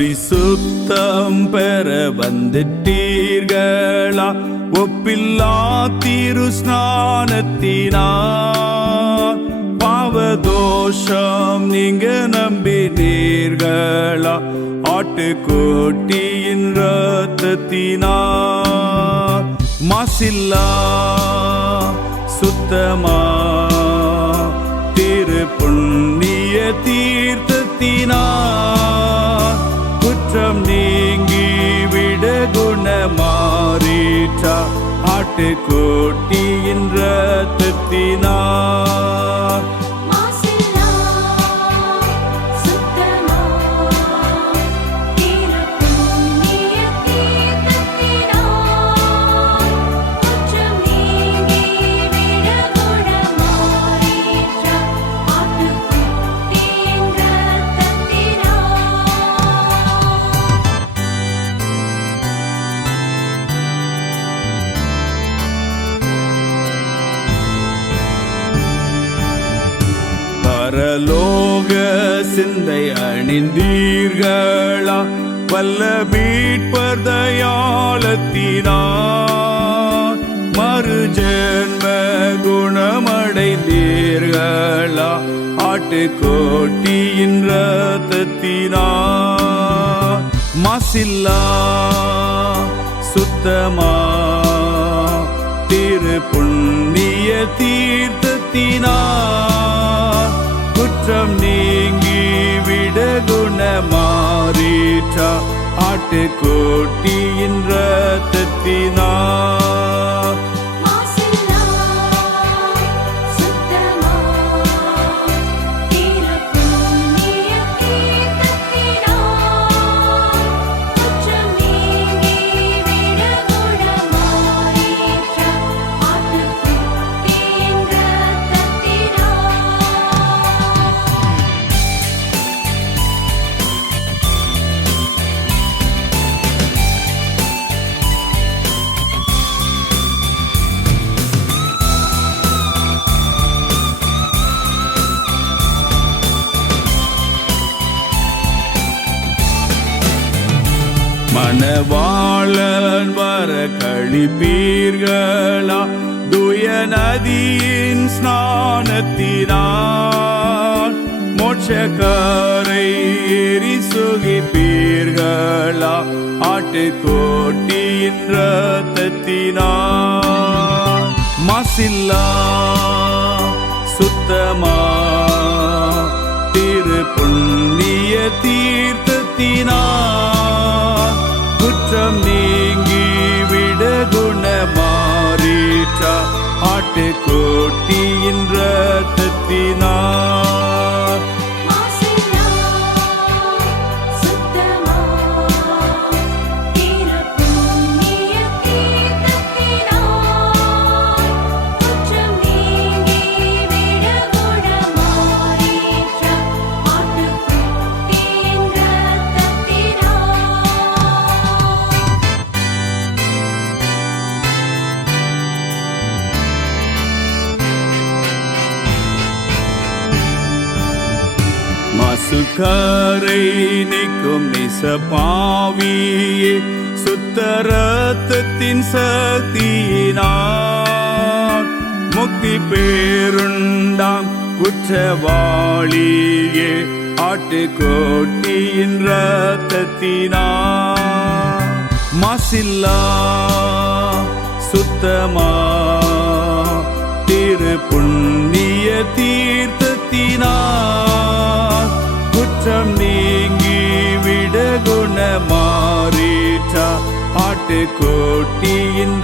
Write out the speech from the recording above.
பரிசுத்தம் பெற வந்துட்டீர்களா? ஒப்பில்லா திரு ஸ்நானத்தினார் பாவதோஷம் நீங்க நம்பினீர்களா? ஆட்டுக்கோட்டியின் ரத்தத்தினார் மாசில்லா சுத்தமா? திரு புண்ணிய தீர்த்தத்தினார் குற்றம் நீங்கி விட குணமாறீற்றா? ஆட்டுக்கோட்டியின் ரத்தத்தினார் பரலோக சிந்தை அணிந்தீர்களா? வல்ல மீட்பர் தயாளத்தினார் மறு ஜென்ம குணமடைந்தீர்களா? ஆட்டுக்கோட்டியின் ரத்தத்தினார் மாசில்லா சுத்தமா? திரு புண்ணிய தீர்த்தத்தினார் குற்றம் நீங்கி விட குணமாறீற்றா. ஆட்டுக்கோட்டியின் ரத்தத்தினார் மணவாளன் வர கழிப்பீர்களா? துய நதியின் ஸ்நானத்தினார் மோட்சக்காரை எரி சுகிப்பீர்களா? ஆட்டுக்கோட்டியின் ரத்தத்தினார் மாசில்லா சுத்தமா? திரு புண்ணிய தீர்த்தத்தினார் ஆட்டுக்கோட்டியின் ரத்தத்தினார் மாசுக்காரை நிற்கும் நிசப்பாவியே சுத்த ரத்தத்தின் சக்தியினார் முக்தி பேருண்டாம் குற்றவாளியே ஆட்டுக்கோட்டியின் ரத்தத்தினார் மாசில்லா சுத்தமா திரு புண்ணிய தீர்த்தத்தினார் குணமாறீற்றா ஆட்டுக்கோட்டியின்